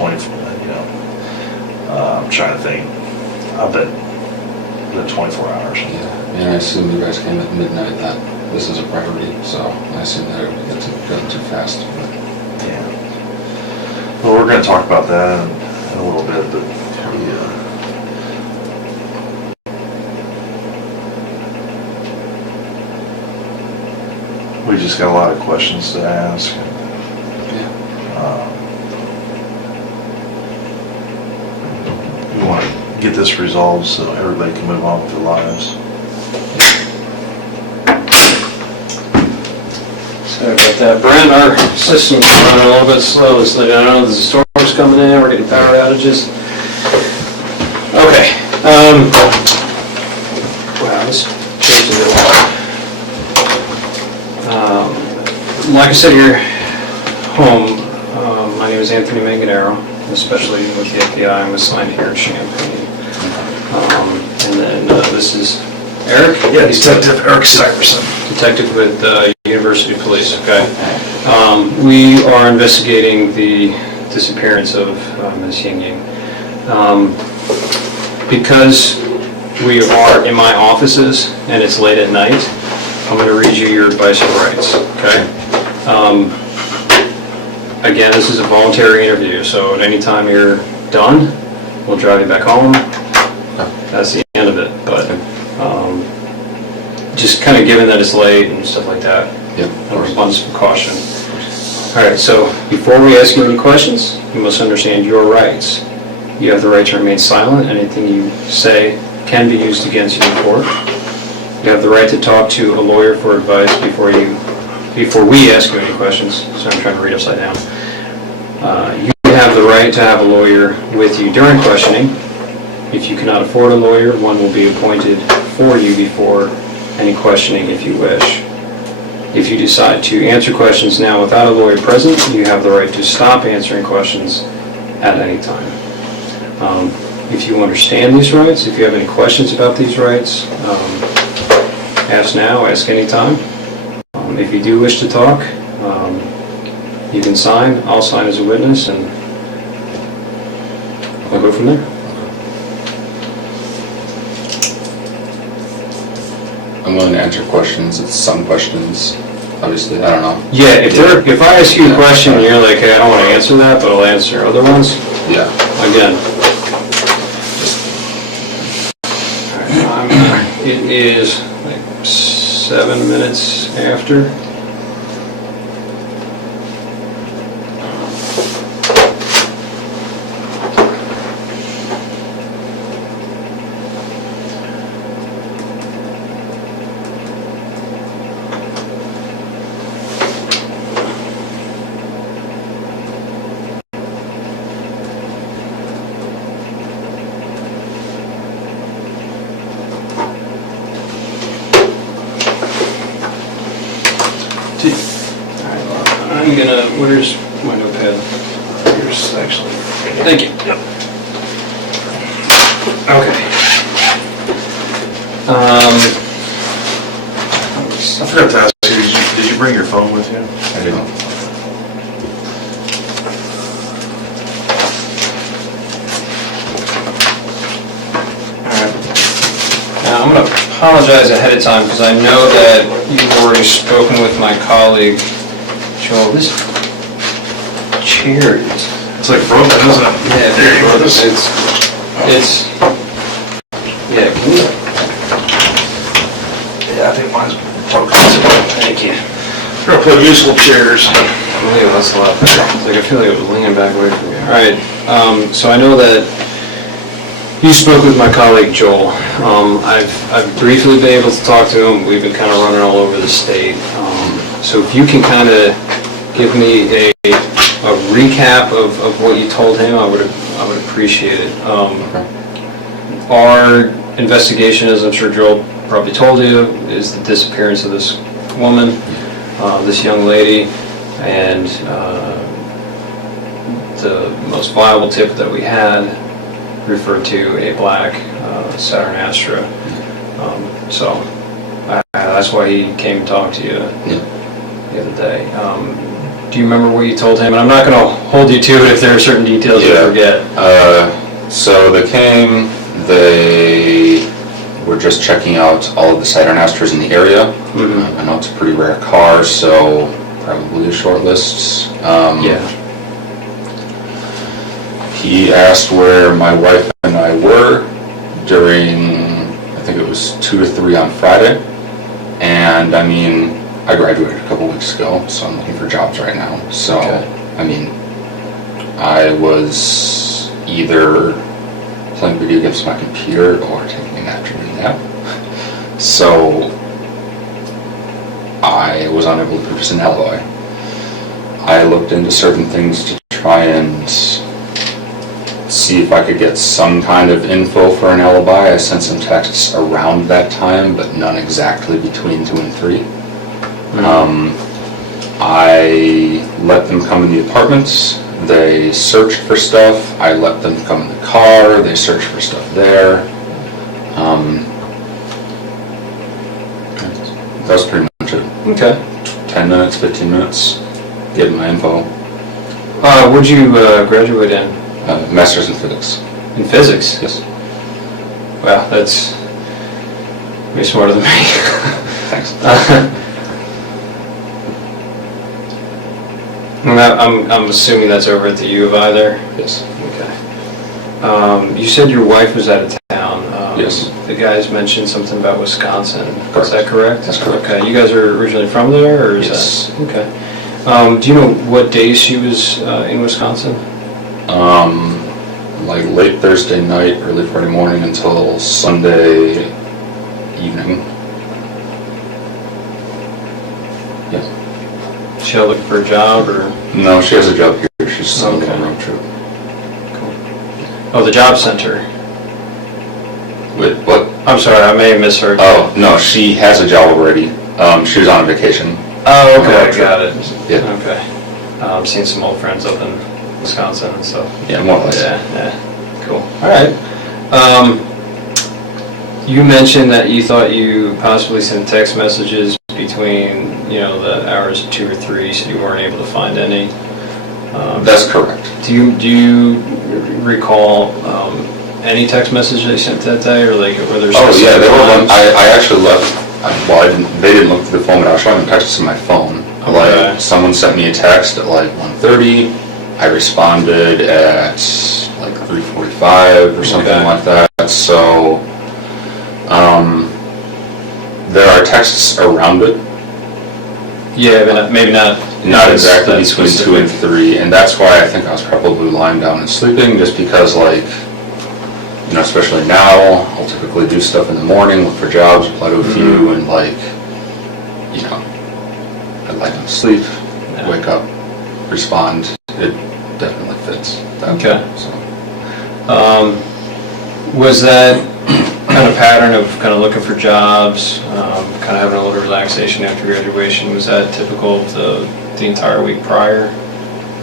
24, I'm trying to think. I bet the 24 hours. Yeah, and I assume you guys came at midnight that this is a priority, so I assume that it would get done too fast. But. Yeah. Well, we're going to talk about that in a little bit, but yeah. We just got a lot of questions to ask. Yeah. We want to get this resolved so everybody can move on with their lives. Sorry about that, Brent. Our system's running a little bit slow. So I know there's storms coming in. We're getting power outages. Okay. Wow, this changes it a lot. Like I said, you're home. My name is Anthony Manganaro, especially with the FBI. I'm assigned here in Champaign. And then this is Eric? Yeah, Detective Eric Syverson. Detective with University Police, okay. We are investigating the disappearance of Ms. Yingying. Because we are in my offices and it's late at night, I'm going to read you your advice and rights, okay? Again, this is a voluntary interview, so at any time you're done, we'll drive you back home. That's the end of it, but just kind of given that it's late and stuff like that, a response of caution. All right, so before we ask you any questions, you must understand your rights. You have the right to remain silent. Anything you say can be used against you in court. You have the right to talk to a lawyer for advice before we ask you any questions. So I'm trying to read upside down. You have the right to have a lawyer with you during questioning. If you cannot afford a lawyer, one will be appointed for you before any questioning if you wish. If you decide to answer questions now without a lawyer present, you have the right to stop answering questions at any time. If you understand these rights, if you have any questions about these rights, ask now, ask anytime. If you do wish to talk, you can sign. I'll sign as a witness, and I'll go from there. I'm willing to answer questions. It's some questions, obviously. I don't know. Yeah, if I ask you a question and you're like, hey, I don't want to answer that, but I'll answer other ones. Yeah. Again. It is like 7 minutes after. I'm gonna, where's my notepad? Here's actually. Thank you. Yep. Okay. I forgot to ask you, did you bring your phone with you? I didn't. Now, I'm going to apologize ahead of time because I know that you've already spoken with my colleague, Joel. This chair is... It's like broken, isn't it? Yeah, There you go. it's... Yeah, can you... Yeah, I think mine's broken. Thank you. We're gonna put musical chairs. I believe that's a lot better. It's like I feel like it was leaning back away from me. All right, so I know that you spoke with my colleague Joel. I've briefly been able to talk to him. We've been kind of running all over the state. So if you can kind of give me a recap of what you told him, I would appreciate it. Our investigation, as I'm sure Joel probably told you, is the disappearance of this woman, this young lady, and the most viable tip that we had referred to a black Saturn Astra. So that's why he came and talked to you the other day. Do you remember what you told him? And I'm not going to hold you to it if there are certain details you forget. So they came, they were just checking out all of the cider nesters in the area. I know it's a pretty rare car, so probably a short list. He asked where my wife and I were during, I think it was 2 or 3 on Friday. And I mean, I graduated a couple weeks ago, so I'm looking for jobs right now. So, I mean, I was either playing video games on my computer or taking an afternoon nap. So, I was unable to produce an alibi. I looked into certain things to try and see if I could get some kind of info for an alibi. I sent some texts around that time, but none exactly between 2 and 3. I let them come in the apartments. They searched for stuff. I let them come in the car. They searched for stuff there. That was pretty much it. Okay. 10 minutes, 15 minutes, getting my info. What'd you graduate in? Master's in physics. In physics? Yes. Wow, that's way smarter than me. Thanks. I'm assuming that's over at the U of I there? Yes. Okay. You said your wife was out of town. Yes. The guys mentioned something about Wisconsin. Correct. Is that correct? That's correct. Okay. You guys are originally from there, or is Yes. that? Okay. Do you know what days she was in Wisconsin? Like late Thursday night, early Friday morning until Sunday evening. Yeah. She out looking for a job, or? No, she has a job here. She's on a Okay. road trip. Oh, the job center. Wait, what? I'm sorry, I may have misheard. Oh, no, she has a job already. She was on a vacation. Oh, On a road okay, trip. got it. Yeah. Okay. I'm seeing some old friends up in Wisconsin and stuff. Yeah, more or less. Yeah, cool. All right. You mentioned that you thought you possibly sent text messages between, the hours of 2 or 3, so you weren't able to find any. That's correct. Do you recall any text message they sent that day, or were there? Oh yeah, they were. times? I actually left. They didn't look through the phone, but I was trying to text to my phone. Okay. Someone sent me a text at 1:30. I responded at 3:45 or something Okay. like that. So, there are texts around it. Yeah, but maybe not. Not exactly that between specific. 2 and 3, and that's why I think I was probably lying down and sleeping, just because especially now, I'll typically do stuff in the morning, look for jobs, apply to a few, and I'd lie down to sleep, wake up, respond. It definitely fits. Okay. So. Was that kind of pattern of kind of looking for jobs, kind of having a little relaxation after graduation, was that typical of the entire week prior?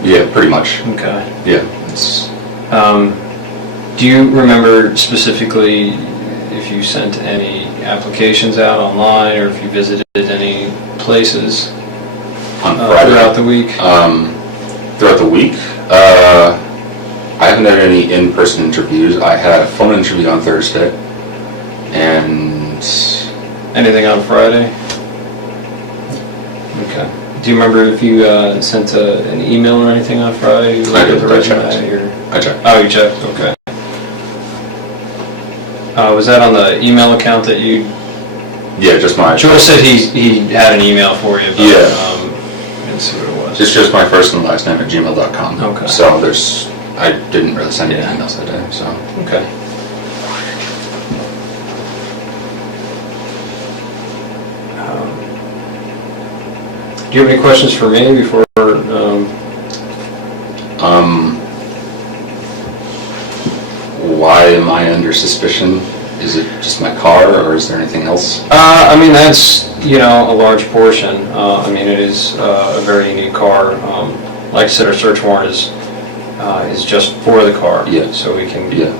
Yeah, pretty much. Okay. Yeah. It's, do you remember specifically if you sent any applications out online, or if you visited any places on Friday. throughout the week? Throughout the week? I haven't had any in-person interviews. I had a phone interview on Thursday, and... Anything on Friday? Okay. Do you remember if you sent an email or anything on Friday? I did. With the resume, or? I checked. Oh, you checked? Okay. Was that on the email account that you... Yeah, just my... Joel said he had an email for you, but Yeah. let's see what it was. It's just my first and last name at gmail.com. Okay. So I didn't really send any Yeah. emails that day, so... Okay. Do you have any questions for me before... Why am I under suspicion? Is it just my car, or is there anything else? I mean, that's, a large portion. It is a very unique car. Like I said, our search warrant is just for the car. Yeah. So we can, Yeah.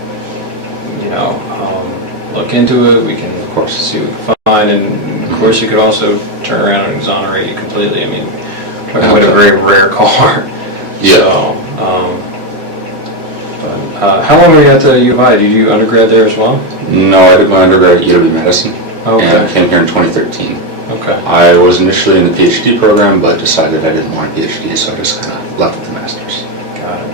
look into it. We can, Of course. see what we can find, and of course, you could also turn around and exonerate you completely. I mean, talking about a very rare car. Yeah. So, how long were you at the U of I? Did you do undergrad there as well? No, I did my undergrad at UW-Madison, Okay. and I came here in 2013. Okay. I was initially in the Ph.D. program, but decided I didn't want a Ph.D., so I just kind of left with the master's. Got it.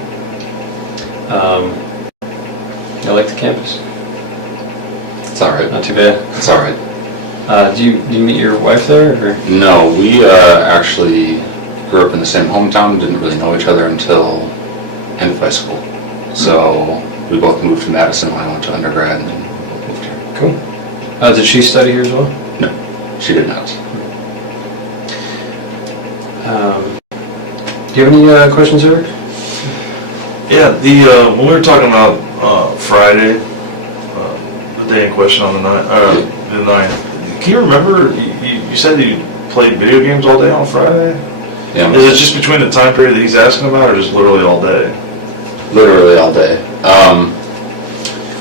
I like the campus. It's all right. Not too bad. It's all right. Did you meet your wife there? Or? No, we actually grew up in the same hometown, didn't really know each other until end of high school. So we both moved to Madison when I went to undergrad, and then we both moved here. Cool. Did she study here as well? No, she did not. Do you have any questions, Eric? Yeah, when we were talking about Friday, the day in question on the 9th, can you remember, you said that you played video games all day on Friday? Yeah. Is it just between the time period that he's asking about, or just literally all day? Literally all day.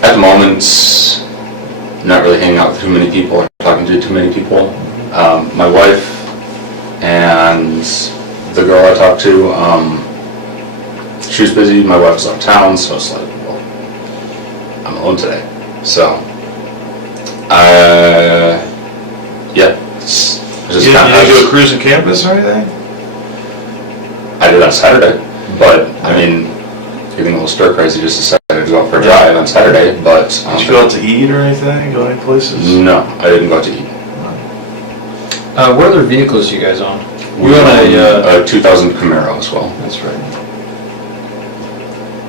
At the moment, not really hanging out with too many people or talking to too many people. My wife and the girl I talked to, she was busy, my wife was out of town, so it's like, well, I'm alone today. So, yeah, it's just You kind didn't of... go cruising campus or anything? I did on Saturday, but, I mean, getting a little stir crazy, just decided to go out for a drive on Saturday, but... Did you go out to eat or anything? Go any places? No, I didn't go out to eat. What other vehicles do you guys own? We own a 2000 Camaro as well. That's right.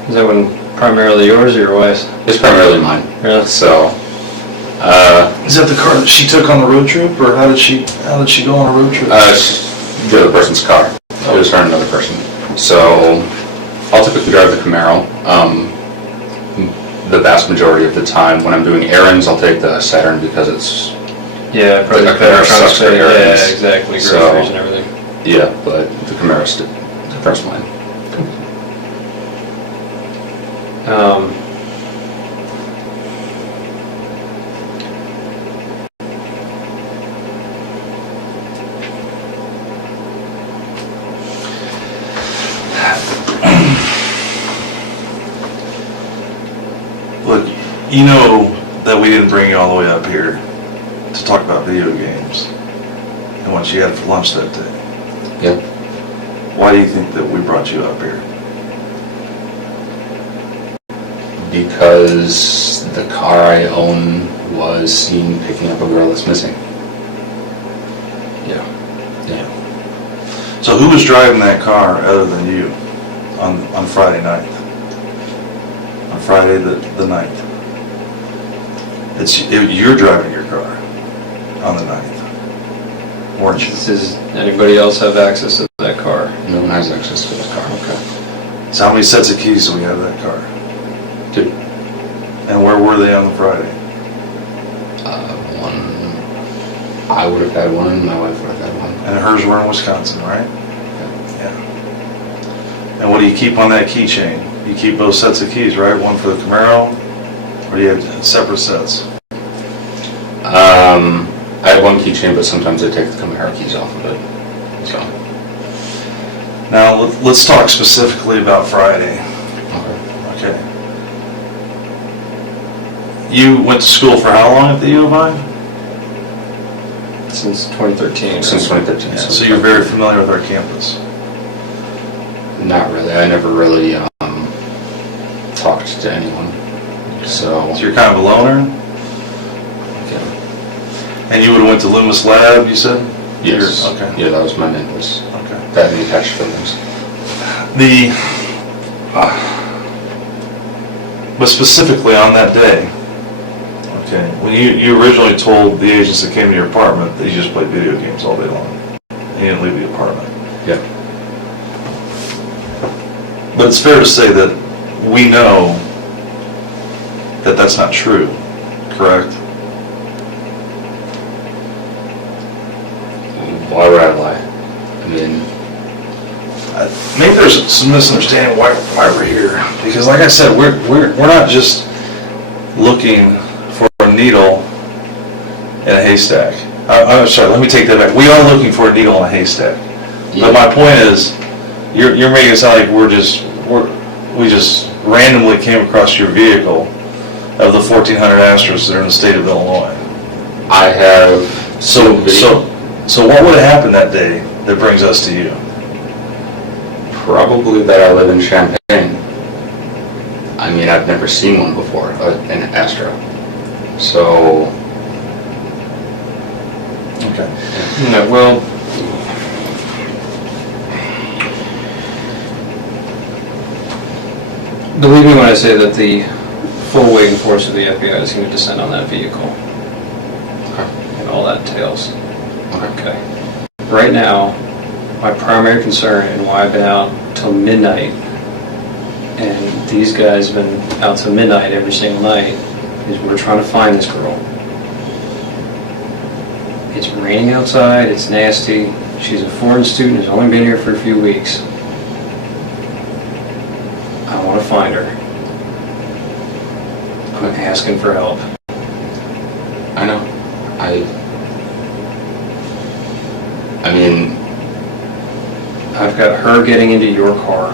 Is that one primarily yours or your wife's? It's primarily mine. Really? So, Is that the car that she took on the road trip, or how did she go on a road trip? the other person's car. It was her and another person. So, I'll typically drive the Camaro. The vast majority of the time when I'm doing errands, I'll take the Saturn because it's... Yeah, probably The better Camaro sucks for transport. Yeah, errands. exactly. So- Groceries and everything. Yeah, but the Camaro's the first mine. Look, you know that we didn't bring you all the way up here to talk about video games and what you had for lunch that day. Yeah. Why do you think that we brought you up here? Because the car I own was seen picking up a girl that's missing. Yeah. Yeah. So who was driving that car other than you on Friday night? On Friday the 9th. You're driving your car on the 9th, weren't you? Does anybody else have access to that car? No one has access to the car. Okay. So how many sets of keys do we have that car? 2. And where were they on the Friday? One, I would have had one, and my wife would have had one. And hers were in Wisconsin, right? Yeah. And what do you keep on that keychain? You keep both sets of keys, right? One for the Camaro, or do you have separate sets? I have one keychain, but sometimes I take the Camaro keys off of it. So, Now, let's talk specifically about Friday. okay. Okay. You went to school for how long at the U of I? Since 2013. right? Since 2013. Yeah, so you're very familiar with our campus. Not really. I never really talked to anyone. So, So you're kind of a loner? okay. And you would have went to Loomis Lab, you said? Yes. Okay. Yeah, that was my main place. Okay. That and the attached buildings. But specifically on that day, okay, when you originally told the agents that came to your apartment that you just played video games all day long, and you didn't leave the apartment. Yeah. But it's fair to say that we know that that's not true, correct? Why would I lie? I mean, Maybe there's some misunderstanding why we're here. Because like I said, we're not just looking for a needle in a haystack. I'm sorry, let me take that back. We are looking for a needle in a haystack. Yeah. But my point is, you're making it sound like we just randomly came across your vehicle of the 1,400 Astros that are in the state of Illinois. I have So what would have happened that day that brings us to you? probably that I live in Champaign. I mean, I've never seen one before, an Astro. So, Okay. No, well, believe me when I say that the full weight and force of the FBI is going to descend on that vehicle and all that entails. Okay. Right now, my primary concern and why I've been out till midnight, and these guys have been out till midnight every single night, is we're trying to find this girl. It's raining outside, it's nasty, she's a foreign student, has only been here for a few weeks. I want to find her. I'm asking for help. I know. I mean, I've got her getting into your car.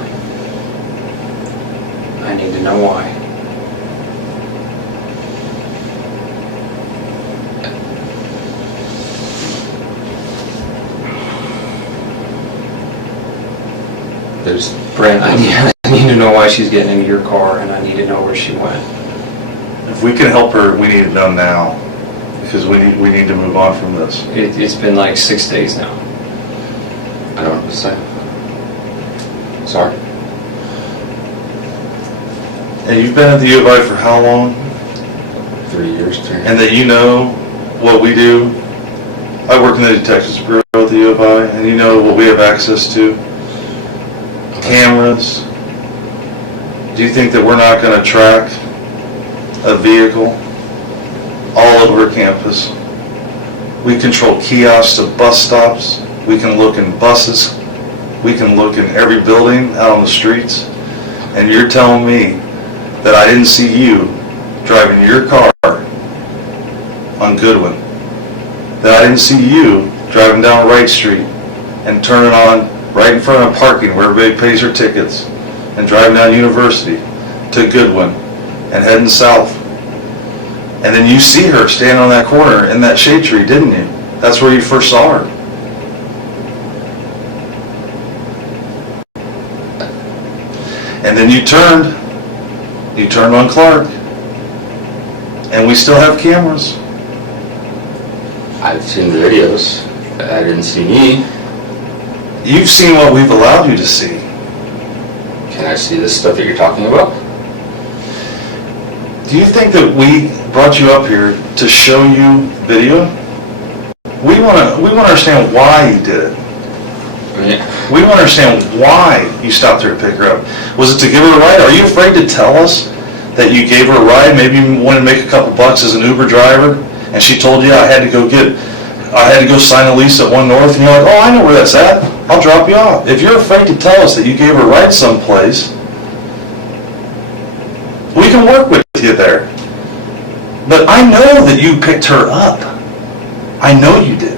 I need to know why. there's, Brent, I need to know why she's getting into your car, and I need to know where she went. If we can help her, we need it done now, because we need to move on from this. It's been like 6 days now. I don't know what to say. Sorry. And you've been at the U of I for how long? 3 years. And that you know what we do? I work in the Detectives Bureau at the U of I, and you know what we have access to? Cameras. Do you think that we're not going to track a vehicle all over campus? We control kiosks to bus stops. We can look in buses. We can look in every building out on the streets. And you're telling me that I didn't see you driving your car on Goodwin, that I didn't see you driving down Wright Street and turning on right in front of parking where everybody pays their tickets and driving down University to Goodwin and heading south. And then you see her standing on that corner in that shade tree, didn't you? That's where you first saw her. And then you turned on Clark. And we still have cameras. I've seen the videos. I didn't see me. You've seen what we've allowed you to see. Can I see this stuff that you're talking about? Do you think that we brought you up here to show you video? We want to understand why you did it. Yeah. We want to understand why you stopped her to pick her up. Was it to give her a ride? Are you afraid to tell us that you gave her a ride? Maybe you wanted to make a couple bucks as an Uber driver, and she told you I had to go sign a lease at One North, and you're like, oh, I know where that's at. I'll drop you off. If you're afraid to tell us that you gave her a ride someplace, we can work with you there. But I know that you picked her up. I know you did.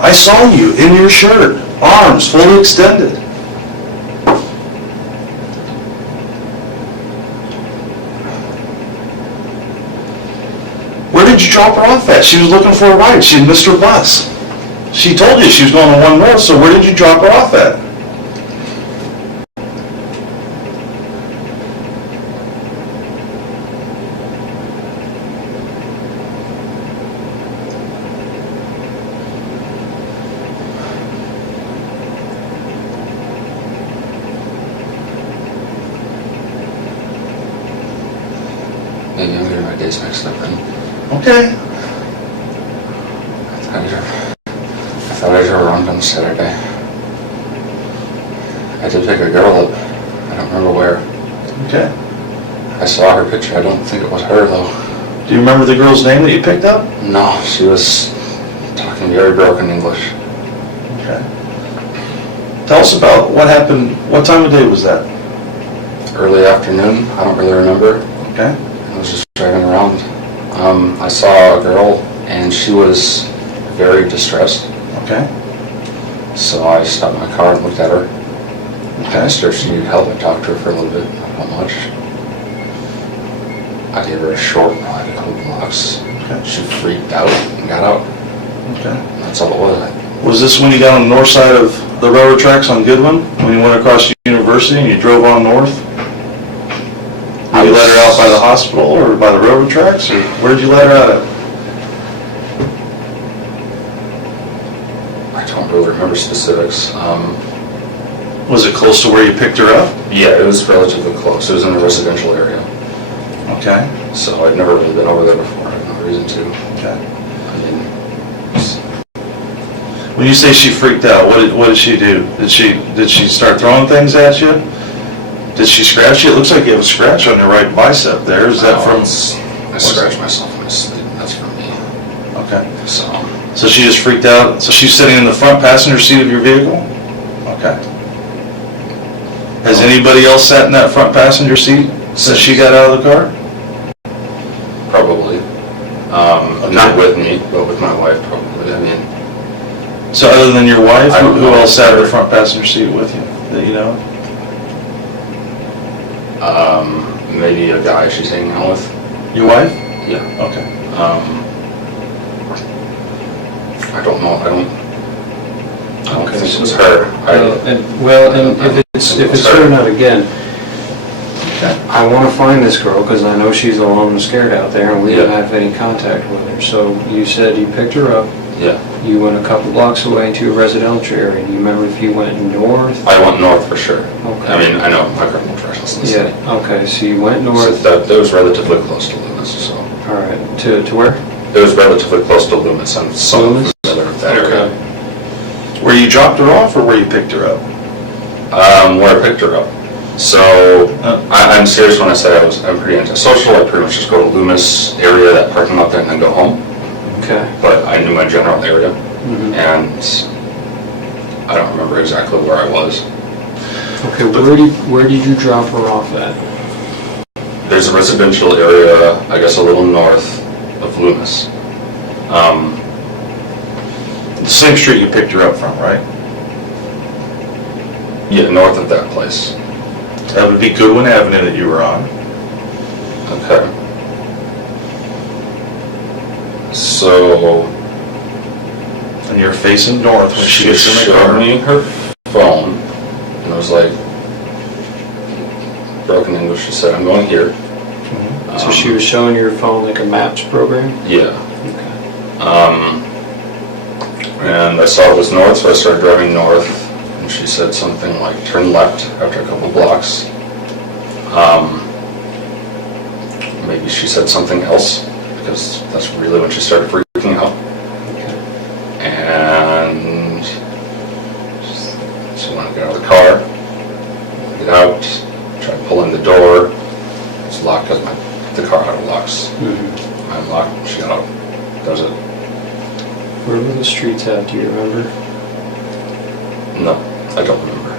I saw you in your shirt, arms fully extended. Where did you drop her off at? She was looking for a ride. She had missed her bus. She told you she was going to One North, so where did you drop her off at? Maybe I'm getting my days mixed up then. Okay. I thought I drove around on Saturday. I did pick a girl up. I don't remember where. Okay. I saw her picture. I don't think it was her though. Do you remember the girl's name that you picked up? No, she was talking very broken English. Okay. Tell us about what happened. What time of day was that? Early afternoon. I don't really remember. Okay. I was just driving around. I saw a girl and she was very distressed. Okay. So I stopped my car and looked at her. I asked her if she needed help. I talked to her for a little bit, not much. I gave her a short ride, a couple blocks. Okay. She freaked out and got out. Okay. That's all it was. Was this when you got on the north side of the railroad tracks on Goodwin? When you went across the university and you drove on north? Did you let her out by the hospital or by the railroad tracks? Or where did you let her out at? I don't really remember specifics. Was it close to where you picked her up? Yeah, it was relatively close. It was in a residential area. Okay. So I'd never really been over there before. I had no reason to. Okay. I mean, When you say she freaked out, what did she do? Did she start throwing things at you? Did she scratch you? It looks like you have a scratch on your right bicep there. Is that from? I scratched myself in my sleep. That's from me. Okay. So she just freaked out. So she's sitting in the front passenger seat of your vehicle? Okay. Has anybody else sat in that front passenger seat since she got out of the car? probably. Not with me, but with my wife probably. I mean, So other than your wife, I don't who know. else sat in the front passenger seat with you that you know? maybe a guy she's hanging out with. Your wife? Yeah. Okay. I don't know. I don't Okay, think so- it was her. And if it's her or not, again, I want to find this girl because I know she's alone and scared out there, and we don't Yeah. have any contact with her. So you said you picked her up, Yeah. you went a couple blocks away into a residential area. Do you remember if you went north? I went north for sure. Okay. I mean, I know my criminal directions. Yeah, okay, so you went So north, that was relatively close to Loomis, so. all right, to where? It was relatively close to Loomis. I'm somewhat Loomis? familiar with that area. Where you dropped her off or where you picked her up? Where I picked her up. So, I'm serious when I say I'm pretty antisocial. I pretty much just go to Loomis area, that parking lot there, and then go home. Okay. But I knew my general area, Mhm. and I don't remember exactly where I was. Okay, where did you drop her off at? There's a residential area, I guess a little north of Loomis. The same street you picked her up from, right? Yeah, north of that place. That would be Goodwin Avenue that you were on. Okay. So, And you're facing north when she she gets in the showed car. me her phone, and it was like, broken English, she said, I'm going here. So she was showing your phone like a maps program? Yeah. Okay. And I saw it was north, so I started driving north, and she said something like, turn left after a couple blocks. Maybe she said something else, because that's really when she started freaking out. Okay. And she wanted to get out of the car, get out, tried pulling the door. It's locked because the car auto locks. Mhm. I unlocked, she got out. That was it. Where were the streets at, do you remember? No, I don't remember.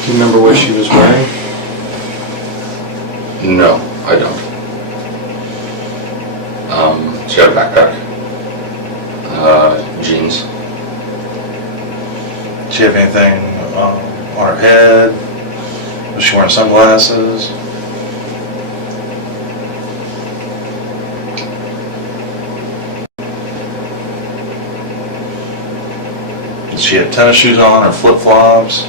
Do you remember what she was wearing? No, I don't. She had a backpack, jeans. Did she have anything on her head? Was she wearing sunglasses? Did she have tennis shoes on or flip-flops?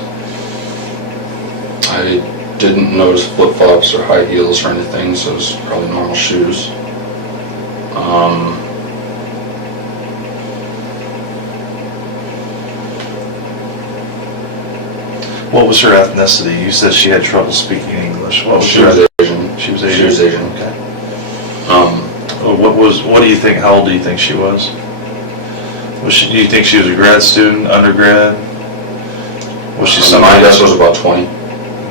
I didn't notice flip-flops or high heels or anything, so it was probably normal shoes. What was her ethnicity? You said she had trouble speaking English. What was She her? was Asian. She was Asian. She was Asian. Okay. What do you think? How old do you think she was? Do you think she was a grad student, undergrad? Was she My somebody? guess was about 20.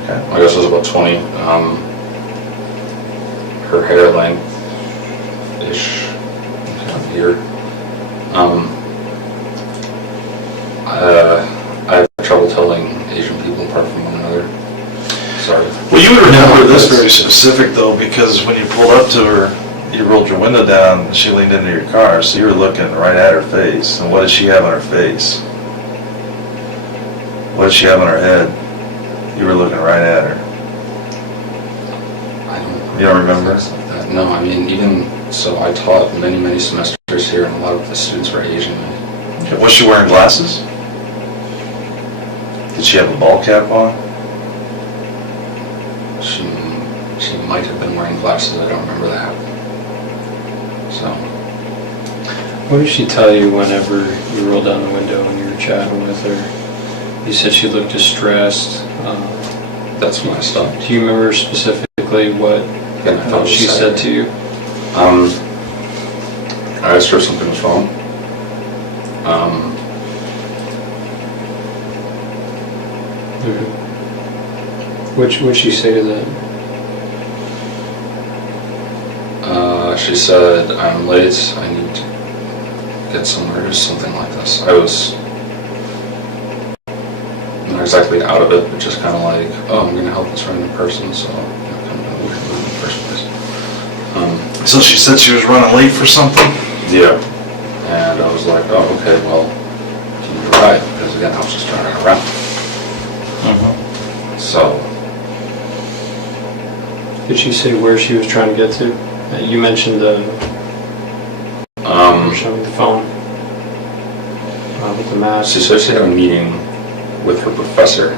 Okay. My guess was about 20. Her hair length-ish, up here. I have trouble telling Asian people apart from one another. Sorry. Well, you would remember this very specific though, because when you pulled up to her, you rolled your window down and she leaned into your car, so you were looking right at her face. And what did she have on her face? What did she have on her head? You were looking right at her. I don't. You don't remember? Things like that. No, I mean, even so, I taught many semesters here, and a lot of the students were Asian. Was she wearing glasses? Did she have a ball cap on? She might have been wearing glasses. I don't remember that. So. What did she tell you whenever you rolled down the window and you were chatting with her? You said she looked distressed. That's when I stopped. Do you remember specifically what she said to you? I asked her something was wrong. What'd she say to that? She said, I'm late, I need to get somewhere, or something like this. I was not exactly out of it, but just kind of like, oh, I'm going to help this random person, so kind of a weird move in the first place. So she said she was running late for something? Yeah. And I was like, oh, okay, well, can you ride? Because again, I was just turning around. So. Did she say where she was trying to get to? You mentioned showing the phone with the map. She said she had a meeting with her professor.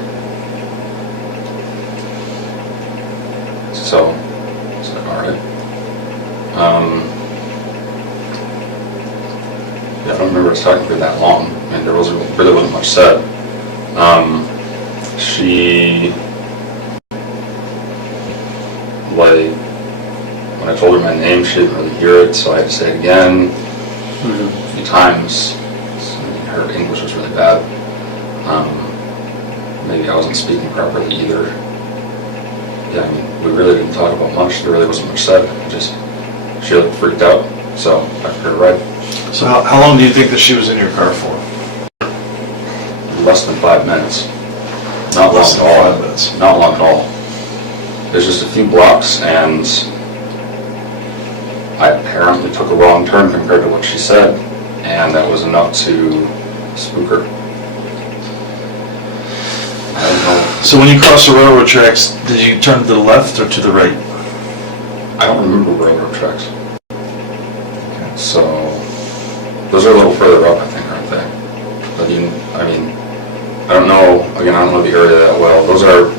So, I was like, alright. Yeah, I don't remember us talking for that long, and there really wasn't much said. She, like, when I told her my name, she didn't really hear it, so I had to say it again a few times. Her English was really bad. Maybe I wasn't speaking properly either. Yeah, I mean, we really didn't talk about much. There really wasn't much said. She looked freaked out, so I took her to ride. So how long do you think that she was in your car for? Less than 5 minutes. Not long Less at than all. 5 minutes. Not long at all. There's just a few blocks, and I apparently took a wrong turn compared to what she said, and that was enough to spook her. I don't know. So when you crossed the railroad tracks, did you turn to the left or to the right? I don't remember railroad tracks. So those are a little further up, I think, aren't they? But I mean, I don't know. Again, I don't know the area that well. Those are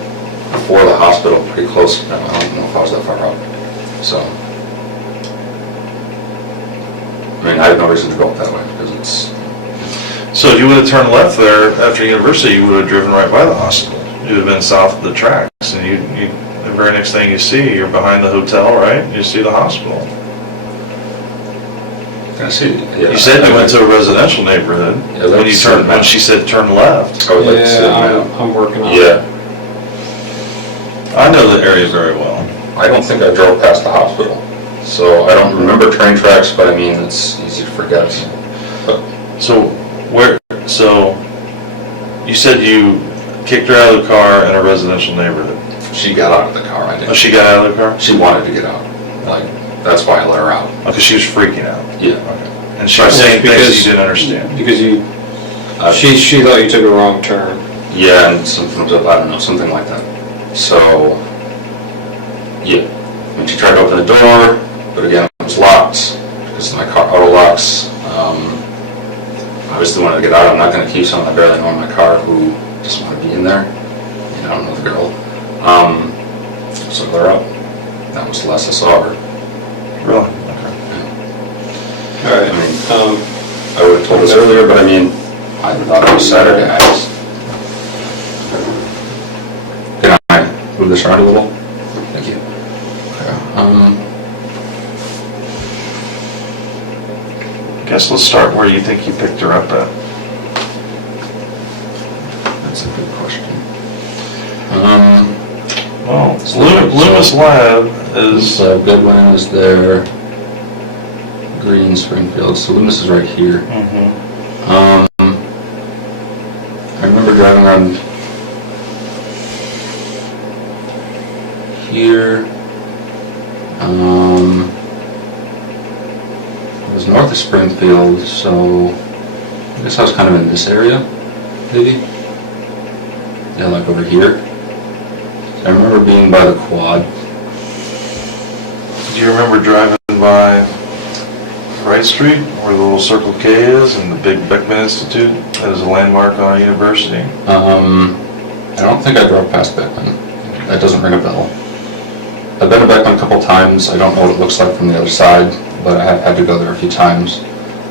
before the hospital, pretty close. I don't know if I was that far up. So, I mean, I have no reason to go up that way because it's. So if you would have turned left there after university, you would have driven right by the hospital. You'd have been south of the tracks, and the very next thing you see, you're behind the hotel, right? You see the hospital. I see. Yeah, You said you went to a residential neighborhood. Yeah, when she said turn left. I would like to see it now. I'm working on it. Yeah. I know the area very well. I don't think I drove past the hospital, so I don't remember train tracks. But I mean, it's easy to forget. But So you said you kicked her out of the car in a residential neighborhood. she got out of the car. I didn't. Oh, she got out of the car? She wanted to get out. Like that's why I let her out. Oh, because she was freaking out. Yeah. Okay. And she was saying things that you didn't understand. Because she thought you took a wrong turn. Yeah, and something was up. I don't know, something like that. So, yeah. When she tried to open the door, but again, it was locked because my car auto locks. Obviously wanted to get out. I'm not going to keep someone I barely know in my car who doesn't want to be in there. You know, I don't know the girl. So I let her up. That was the last I saw her. Really? Yeah. All right. I mean, I would have told us earlier, but I mean, I thought it was Saturday. Can I move this around a little? Thank you. I guess let's start where you think you picked her up at. That's a good question. Well, Loomis Lab is... So Goodwin is there. Green, Springfield. So Loomis is right here. I remember driving around here. to Springfield, so I guess I was kind of in this area, maybe. Yeah, like over here. I remember being by the quad. Do you remember driving by Wright Street, where the little Circle K is, and the big Beckman Institute? That is a landmark on our university. I don't think I drove past Beckman. That doesn't ring a bell. I've been to Beckman a couple times. I don't know what it looks like from the other side, but I have had to go there a few times.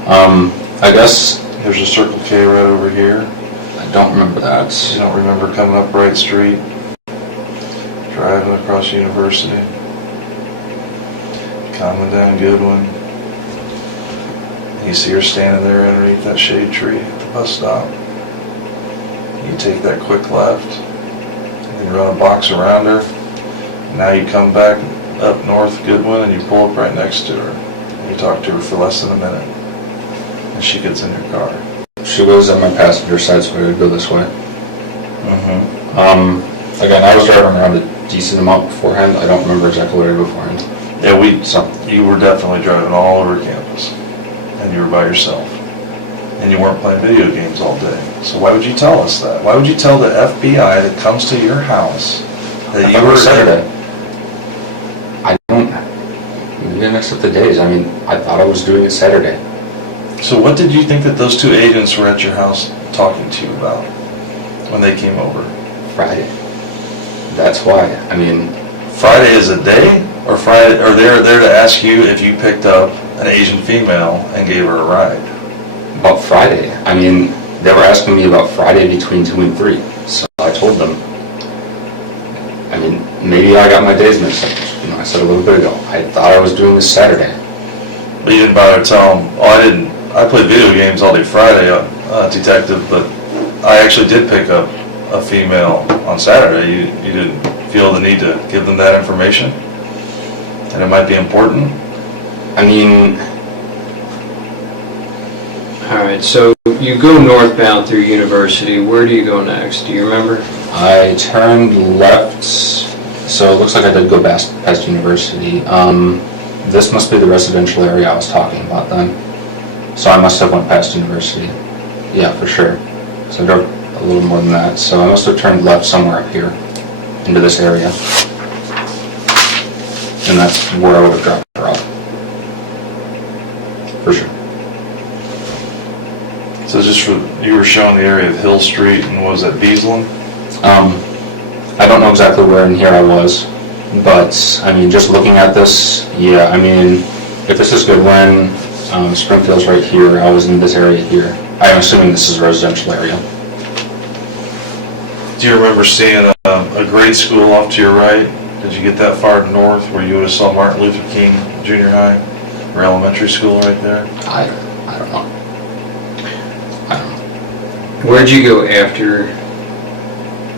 I guess... There's a Circle K right over here. I don't remember that. You don't remember coming up Wright Street, driving across University, coming down Goodwin. You see her standing there underneath that shade tree at the bus stop. You take that quick left, and you run a box around her. Now you come back up North Goodwin and you pull up right next to her. And you talk to her for less than a minute. And she gets in your car. She was on my passenger side, so I would go this way. Mm-hmm. Again, I was driving around a decent amount beforehand. I don't remember exactly where beforehand. Yeah, you were definitely driving all over campus. And you were by yourself. And you weren't playing video games all day. So why would you tell us that? Why would you tell the FBI that comes to your house that you were... Saturday. I don't... Maybe I mixed up the days. I mean, I thought I was doing it Saturday. So what did you think that those two agents were at your house talking to you about when they came over? Friday. That's why. I mean... Friday is a day? Or Friday? Or they're there to ask you if you picked up an Asian female and gave her a ride? About Friday. I mean, they were asking me about Friday between 2 and 3. So I told them. I mean, maybe I got my days mixed up. You know, I said a little bit ago. I thought I was doing this Saturday. But you didn't bother to tell them, I played video games all day Friday, detective, but I actually did pick up a female on Saturday. You didn't feel the need to give them that information? And it might be important? I mean... Alright, so you go northbound through University. Where do you go next? Do you remember? I turned left, so it looks like I did go past University. This must be the residential area I was talking about then. So I must have went past University. Yeah, for sure. So I drove a little more than that. So I must have turned left somewhere up here into this area. And that's where I would have dropped her off. For sure. So just you were showing the area of Hill Street and what was that, Beaslin? I don't know exactly where in here I was, but I mean, just looking at this, yeah, I mean, if this is Goodwin, Springfield's right here, I was in this area here. I'm assuming this is a residential area. Do you remember seeing a grade school off to your right? Did you get that far north where you would have saw Martin Luther King Junior High or elementary school right there? I don't know. I don't know. Where'd you go after?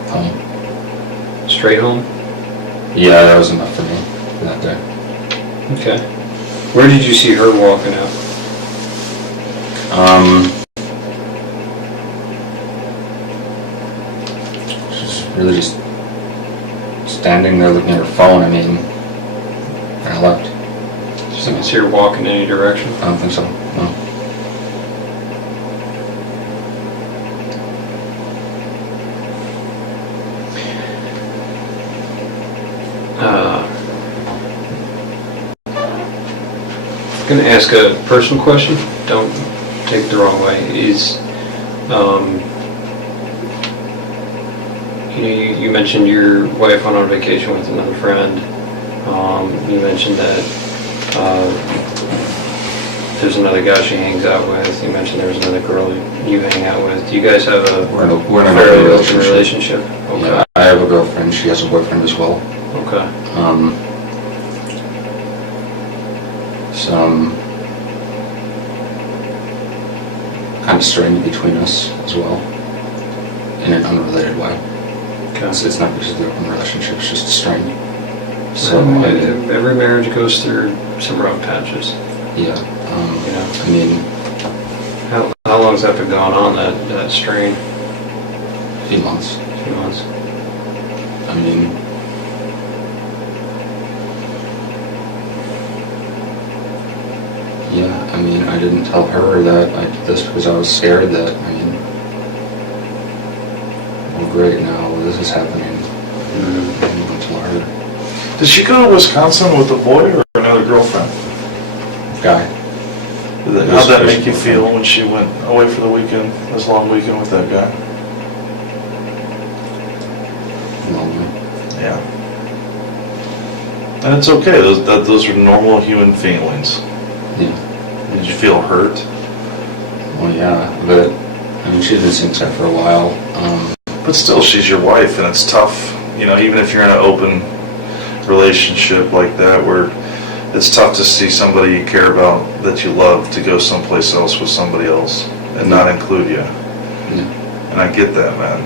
Home. Straight home? Yeah, that was enough for me for that day. Okay. Where did you see her walking out? She's really just standing there looking at her phone. I mean, and I left. She didn't see her walk in any direction? I don't think so, no. I'm going to ask a personal question. Don't take it the wrong way. You mentioned your wife went on vacation with another friend. You mentioned that there's another guy she hangs out with. You mentioned there was another girl you hang out with. Do you guys have a We're in a fairly good open relationship? Okay. Yeah, I have a girlfriend. She has a boyfriend as well. Okay. Some kind of strained between us as well, in an unrelated way. Okay. It's not because of the open relationship, it's just strained. So, So every marriage goes through some rough patches. yeah, Yeah. I mean, How long has that been going on, that strain? a few months. 2 months. I mean, yeah, I mean, I didn't tell her that I did this because I was scared that, I mean, well, great, now this is happening. I didn't tell her. Did she go to Wisconsin with a boy or another girlfriend? Guy. How'd that make you feel when she went away for the weekend, this long weekend with that guy? Lonely. Yeah. And it's okay, those are normal human feelings. Yeah. Did you feel hurt? Well, yeah, but, I mean, she's been since that for a while. But still, she's your wife, and it's tough, you know, even if you're in an open relationship like that, where it's tough to see somebody you care about, that you love, to go someplace else with somebody else and not include you. Yeah. And I get that, man.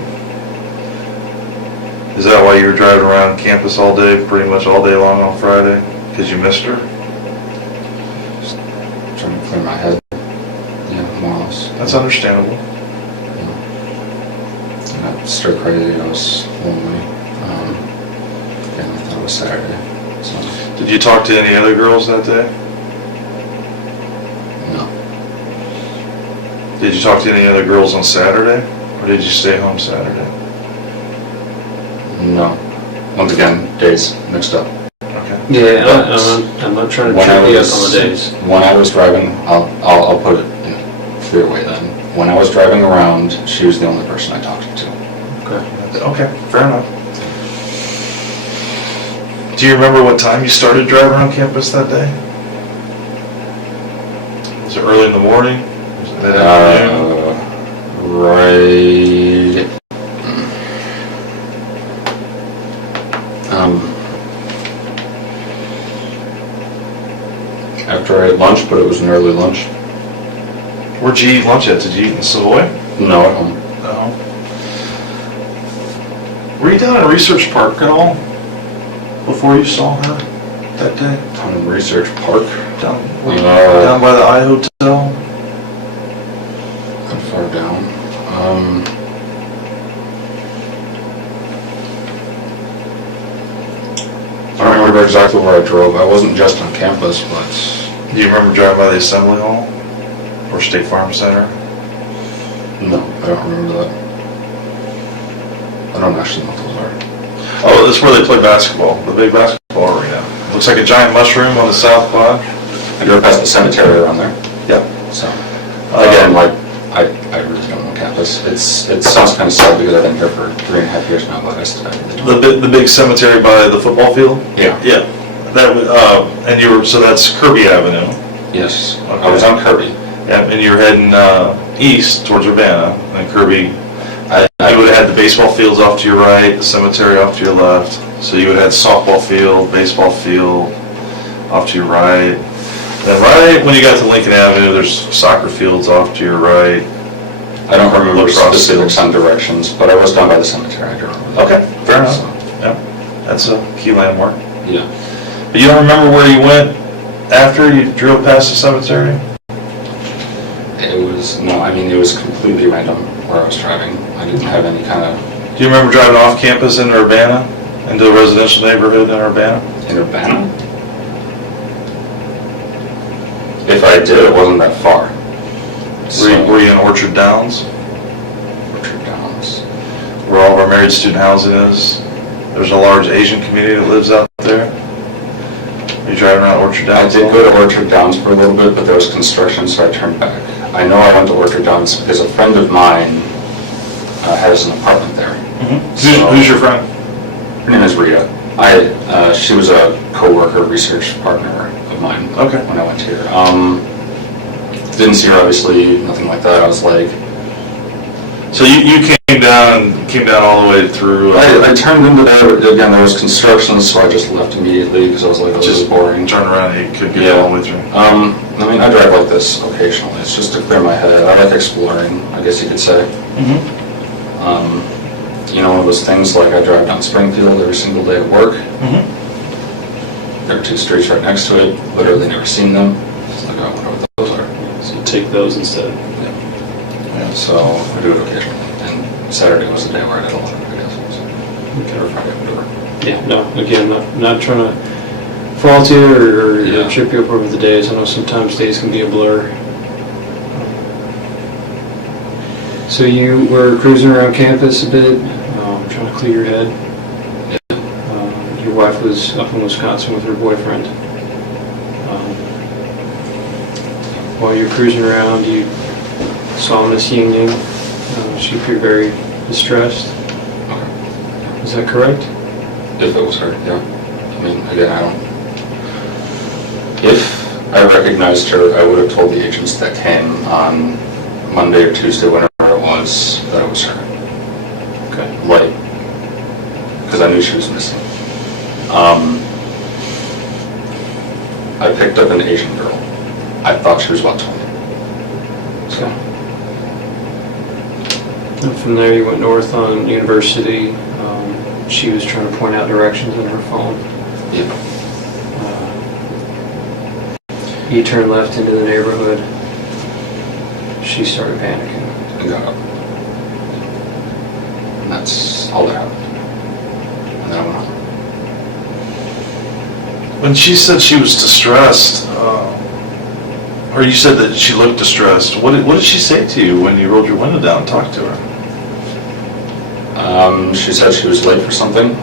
Is that why you were driving around campus all day, pretty much all day long on Friday? Because you missed her? Just trying to clear my head. Yeah, more or less. That's understandable. I got stir crazy, I was lonely. And I thought it was Saturday. So, Did you talk to any other girls that day? no. Did you talk to any other girls on Saturday? Or did you stay home Saturday? No. Once again, days mixed up. Okay. Yeah, I'm not trying to trip you up on the days. When I was driving, I'll put it in a clear way then. When I was driving around, she was the only person I talked to. Okay. Okay, fair enough. Do you remember what time you started driving around campus that day? Was it early in the morning? Was it mid-afternoon? Right. After I ate lunch, but it was an early lunch. Where'd you eat lunch at? Did you eat in Savoy? No, at home. No. Were you down in Research Park at all before you saw her that day? Down in Research Park. Down by the I Hotel? How far down? I don't remember exactly where I drove. I wasn't just on campus, but Do you remember driving by the Assembly Hall? Or State Farm Center? no, I don't remember that. I don't actually know what those are. Oh, that's where they play basketball, the big basketball arena. Looks like a giant mushroom on the south quad. I drove past the cemetery around there. Yep. So, again, like, I really don't know campus. It sounds kind of sad because I've been here for 3.5 years now, but I really don't. The big cemetery by the football field? Yeah. Yeah. That, and you were, so that's Kirby Avenue. Yes, Okay. I was on Kirby. Yeah, and you were heading east towards Urbana, and Kirby, you would have had the baseball fields off to your right, the cemetery off to your left. So you would have had softball field, baseball field off to your right. Then right when you got to Lincoln Avenue, there's soccer fields off to your right. I don't remember Lacrosse specifics fields. on directions, but I was down by the cemetery. I do remember that. Okay, fair enough. So, Yeah, that's a key landmark. yeah. But you don't remember where you went after you drove past the cemetery? It was completely random where I was driving. I didn't have any kind of... Do you remember driving off campus in Urbana, into a residential neighborhood in Urbana? In Urbana? If I did, it wasn't that far. Were you in Orchard Downs, Orchard Downs. where all of our married student housing is? There's a large Asian community that lives out there. Are you driving around Orchard I Downs? did go to Orchard Downs for a little bit, but there was construction, so I turned back. I know I went to Orchard Downs because a friend of mine has an apartment there. Mm-hmm. Who's your friend? Her name is Rita. She was a co-worker, research partner of mine. Okay. When I went here. Didn't see her, obviously, nothing like that. I was like... So you came down all the way through... I turned into there, but again, there was construction, so I just left immediately because I was like, this is boring. Turn around and you could get all the way through. I drive like this occasionally. It's just to clear my head. I like exploring, I guess you could say. Mm-hmm. One of those things like I drive down Springfield every single day at work. Mm-hmm. There are 2 streets right next to it. Literally never seen them. It's like, I wonder what those are. So you take those instead. Yeah, so I do it occasionally. And Saturday was the day where I did a lot of videos. So. Or Friday, whatever. Yeah, no, again, not trying to fault you or Yeah. trip you up over the days? I know sometimes days can be a blur. So you were cruising around campus a bit, trying to clear your head. Your wife was up in Wisconsin with her boyfriend. While you were cruising around, you saw Miss Yingying. She appeared very distressed. Okay. Is that correct? If it was her, yeah. I mean, again, I don't... If I recognized her, I would have told the agents that came on Monday or Tuesday, whenever it was, that it was her. Okay. Like, because I knew she was missing. I picked up an Asian girl. I thought she was about 20. Okay. And from there you went north on University. She was trying to point out directions on her phone. Yeah. You turned left into the neighborhood. She started panicking. I got up. And that's all that happened. And then I went home. When she said she was distressed, or you said that she looked distressed, what did she say to you when you rolled your window down and talked to her? She said she was late for something.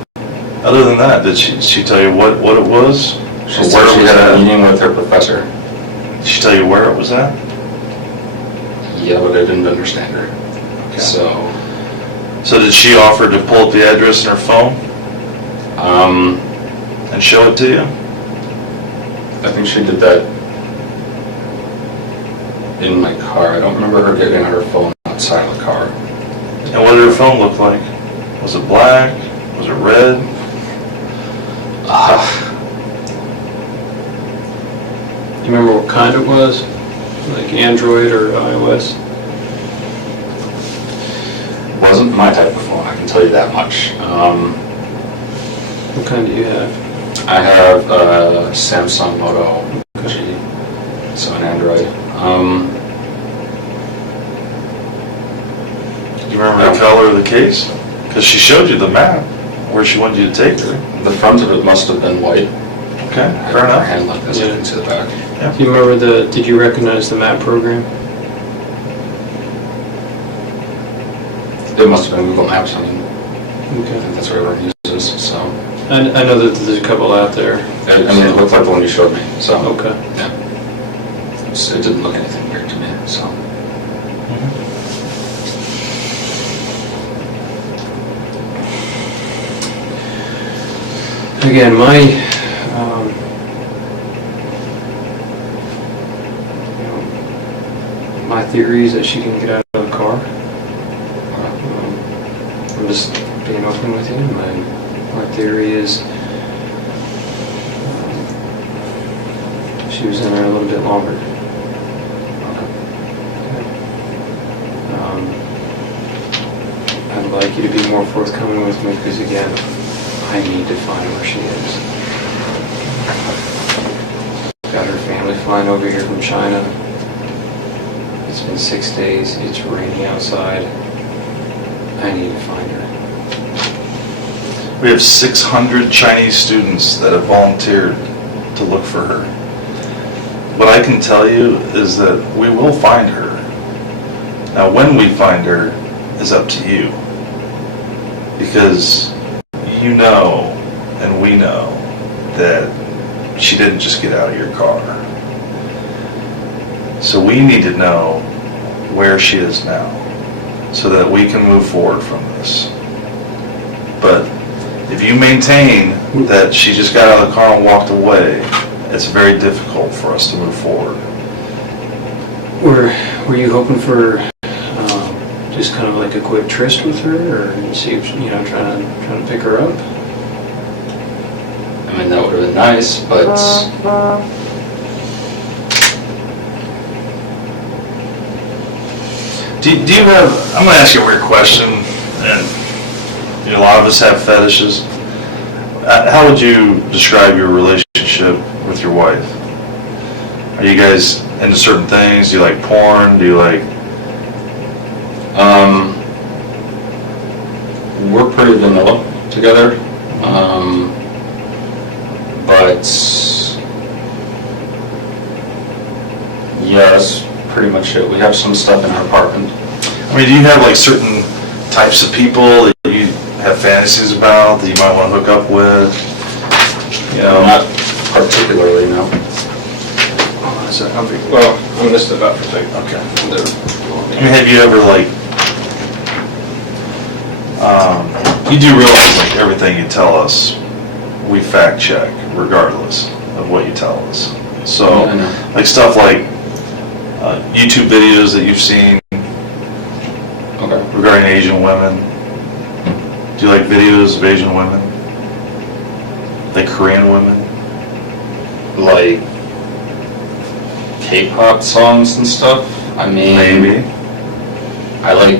Other than that, did she tell you what it was? She Or said where it she was had a at? meeting with her professor. Did she tell you where it was at? Yeah, but I didn't understand her. Okay. So, did she offer to pull up the address in her phone and show it to you? I think she did that in my car. I don't remember her getting her phone outside of the car. And what did her phone look like? Was it black? Was it red? You remember what kind it was? Like Android or iOS? Wasn't my type of phone, I can tell you that much. What kind do you have? I have a Samsung Moto G, so an Android. Do you remember the color of the case? Because she showed you the map where she wanted you to take her. The front of it must have been white. Okay, I have fair my enough. hand like this, I Yeah. can see the back. Do you remember did you recognize the map program? It must have been Google Maps, I mean, I Okay. think that's what everyone uses, so. I know that there's a couple out there. I mean, it looked like the one you showed me, so. Okay. Yeah. It didn't look anything weird to me, so. Again, my theory is that she can get out of the car. I'm just being open with you. My theory is she was in there a little bit longer. I'd like you to be more forthcoming with me because, again, I need to find where she is. Got her family flying over here from China. It's been 6 days. It's raining outside. I need to find her. We have 600 Chinese students that have volunteered to look for her. What I can tell you is that we will find her. Now, when we find her is up to you. Because you know, and we know, that she didn't just get out of your car. So we need to know where she is now, so that we can move forward from this. But if you maintain that she just got out of the car and walked away, it's very difficult for us to move forward. Were you hoping for just kind of like a quick tryst with her, or see if trying to pick her up? I mean, that would have been nice, but Do you have, I'm going to ask you a weird question, and a lot of us have fetishes. How would you describe your relationship with your wife? Are you guys into certain things? Do you like porn? Do you like... we're pretty vanilla together. But yeah, that's pretty much it. We have some stuff in our apartment. I mean, do you have like certain types of people that you have fantasies about that you might want to hook up with? You know, Not particularly, no. Well, I missed it up for a second. okay. I mean, have you ever like, you do realize like everything you tell us, we fact check regardless of what you tell us. So, Yeah, I know. like stuff like YouTube videos that you've seen Okay. regarding Asian women. Do you like videos of Asian women? Like Korean women? Like K-pop songs and stuff. I mean, Maybe. I like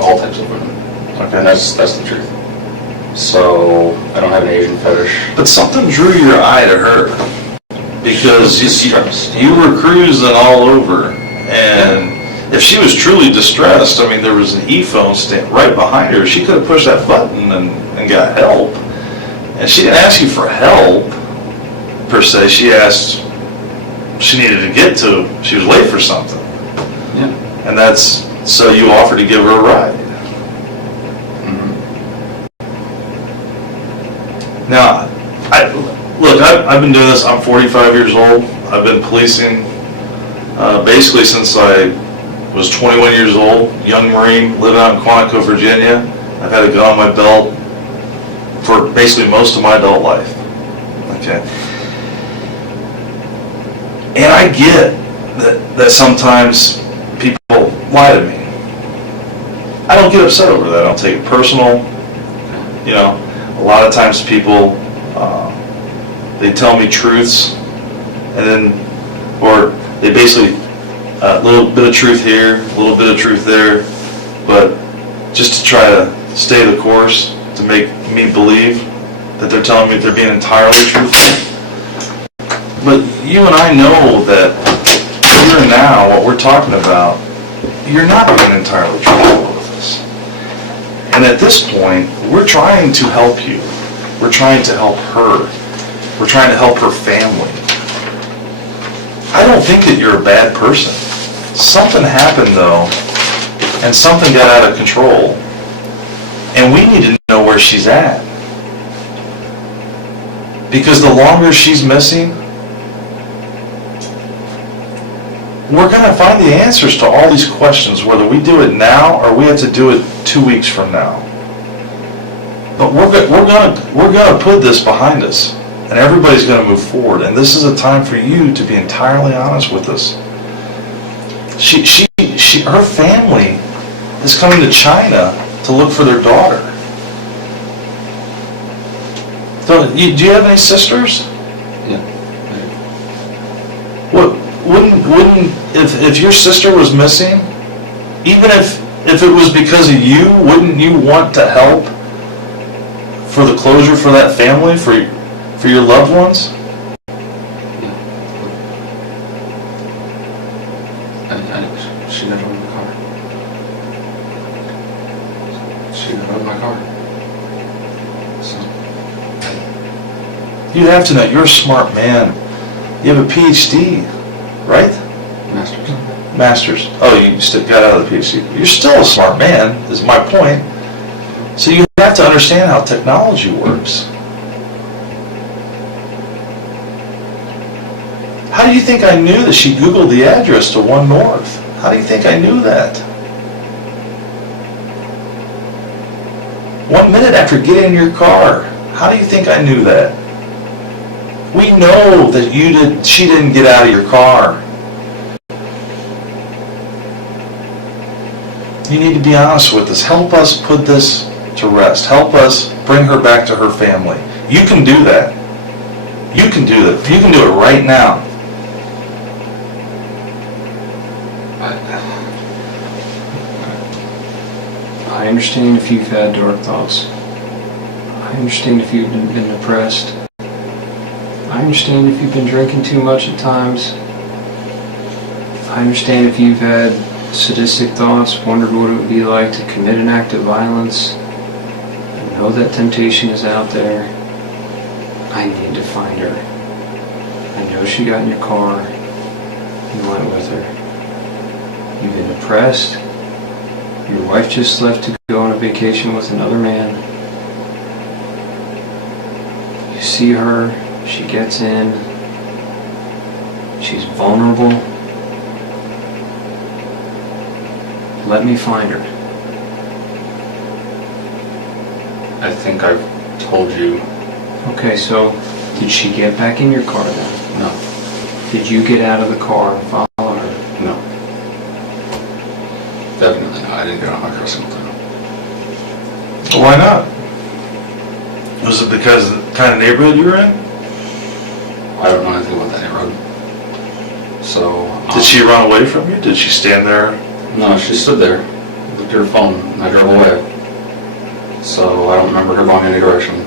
all types of women. Okay. And that's the truth. So I don't have an Asian fetish. But something drew your eye to her because Distressed. you were cruising all over, and if she was truly distressed, I mean, there was an e-phone stand right behind her. She could have pushed that button and got help. And she didn't ask you for help, per se. She asked, she needed to get to, she was late for something. Yeah. And that's, so you offered to give her a ride. Now, I've been doing this, I'm 45 years old. I've been policing basically since I was 21 years old, young Marine, living out in Quantico, Virginia. I've had a gun on my belt for basically most of my adult life. Okay. And I get that sometimes people lie to me. I don't get upset over that. I don't take it personal. You know, a lot of times people, they tell me truths, and then, or they basically, a little bit of truth here, a little bit of truth there, but just to try to stay the course, to make me believe that they're telling me they're being entirely truthful. But you and I know that here and now, what we're talking about, you're not being entirely truthful with us. And at this point, we're trying to help you. We're trying to help her. We're trying to help her family. I don't think that you're a bad person. Something happened though, and something got out of control. And we need to know where she's at. Because the longer she's missing, we're going to find the answers to all these questions, whether we do it now or we have to do it 2 weeks from now. But we're going to put this behind us, and everybody's going to move forward. And this is a time for you to be entirely honest with us. Her family is coming to China to look for their daughter. Do you have any sisters? Yeah. Wouldn't if your sister was missing, even if it was because of you, wouldn't you want to help for the closure for that family, for your loved ones? She got out of my car. She got out of my car. So. You have to know, you're a smart man. You have a Ph.D., right? Master's. Oh, you got out of the Ph.D. You're still a smart man, is my point. So you have to understand how technology works. How do you think I knew that she Googled the address to 1 North? How do you think I knew that? 1 minute after getting in your car, how do you think I knew that? We know that she didn't get out of your car. You need to be honest with us. Help us put this to rest. Help us bring her back to her family. You can do that. You can do that. You can do it right now. I understand if you've had dark thoughts. I understand if you've been depressed. I understand if you've been drinking too much at times. I understand if you've had sadistic thoughts, wondered what it would be like to commit an act of violence. I know that temptation is out there. I need to find her. I know she got in your car. You went with her. You've been depressed. Your wife just left to go on a vacation with another man. You see her, she gets in. She's vulnerable. Let me find her. I think I've told you. Okay, so did she get back in your car then? No. Did you get out of the car and follow her? No. Definitely not. I didn't get on my car single time. Why not? Was it because of the kind of neighborhood you were in? I don't know anything about that neighborhood. So. Did she run away from you? Did she stand there? No, she stood there, looked at her phone, and I drove away. So I don't remember her going any direction.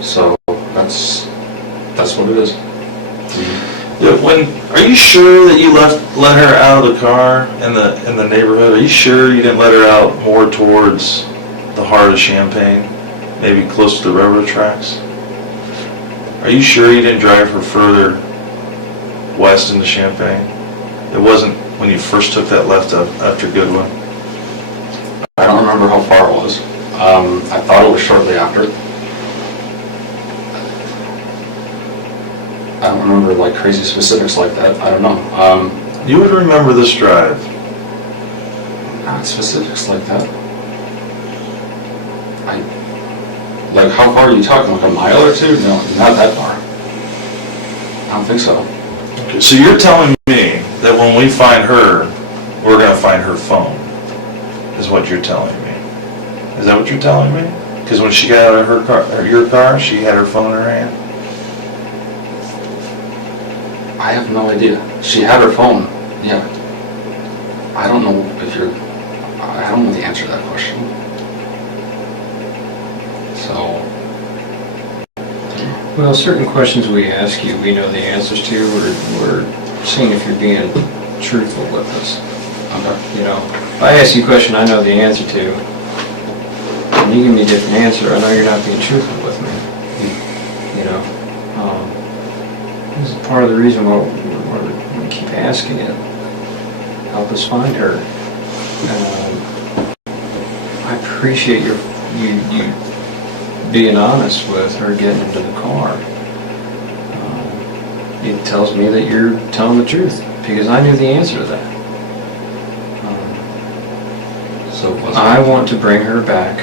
So that's what it is. Yeah, are you sure that you let her out of the car in the neighborhood? Are you sure you didn't let her out more towards the heart of Champaign, maybe close to the railroad tracks? Are you sure you didn't drive her further west into Champaign? It wasn't when you first took that left up after Goodwin. I don't remember how far it was. I thought it was shortly after. I don't remember like crazy specifics like that. I don't know. You would remember this drive. Not specifics like that. Like how far are you talking? Like a mile or two? No, not that far. I don't think so. Okay, so you're telling me that when we find her, we're going to find her phone, is what you're telling me. Is that what you're telling me? Because when she got out of her car, or your car, she had her phone in her hand? I have no idea. She had her phone, yeah. I don't know I don't know the answer to that question. So. Well, certain questions we ask you, we know the answers to. We're seeing if you're being truthful with us. Okay. You know, if I ask you a question I know the answer to, and you give me a different answer, I know you're not being truthful with me. You know, this is part of the reason why we keep asking it. Help us find her. I appreciate you being honest with her getting into the car. It tells me that you're telling the truth, because I knew the answer to that. So I want to bring her back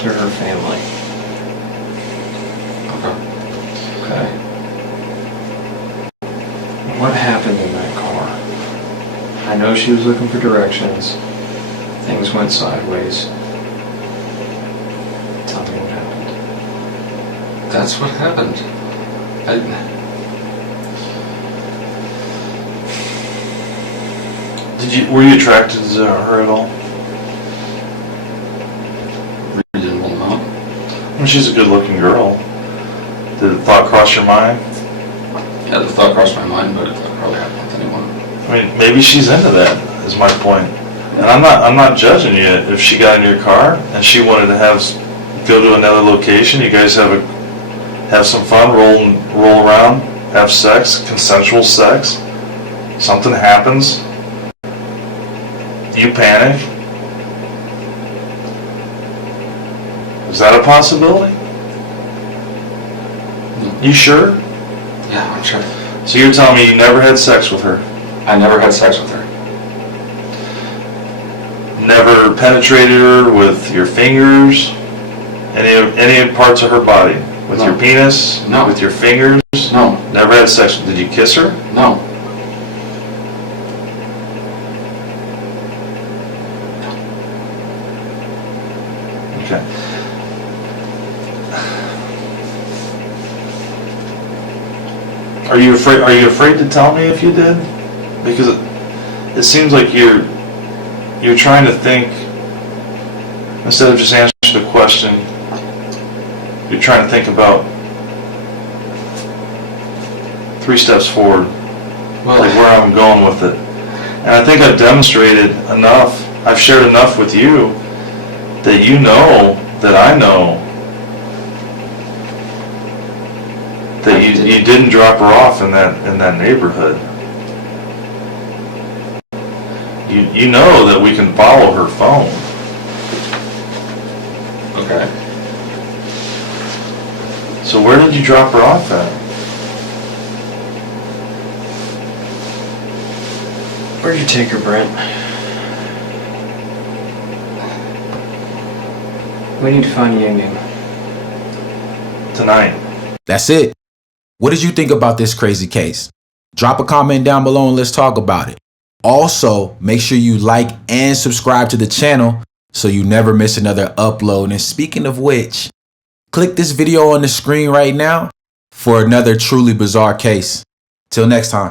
to her family. Okay. What happened in that car? I know she was looking for directions. Things went sideways. Tell me what happened. That's what happened. Were you attracted to her at all? Reasonable amount. I mean, she's a good-looking girl. Did the thought cross your mind? Yeah, the thought crossed my mind, but it probably happened with anyone. I mean, maybe she's into that, is my point. And I'm not judging you if she got in your car and she wanted to go to another location. You guys have some fun, roll around, have sex, consensual sex. Something happens. You panic. Is that a possibility? You sure? Yeah, I'm sure. So you're telling me you never had sex with her? I never had sex with her. Never penetrated her with your fingers? Any parts of her body? With No. your penis? No. With your fingers? No. Never had sex. Did you kiss her? No. Okay. Are you afraid to tell me if you did? Because it seems like you're trying to think, instead of just answering the question, you're trying to think about 3 steps forward, like where I'm going with it. And I think I've demonstrated enough, I've shared enough with you that you know that I know That you didn't drop her off in that neighborhood. You know that we can follow her phone. Okay. So where did you drop her off at? Where'd you take her, Brent? We need to find Yingying. Tonight. That's it. What did you think about this crazy case? Drop a comment down below and let's talk about it. Also, make sure you like and subscribe to the channel so you never miss another upload. And speaking of which, click this video on the screen right now for another truly bizarre case. Till next time.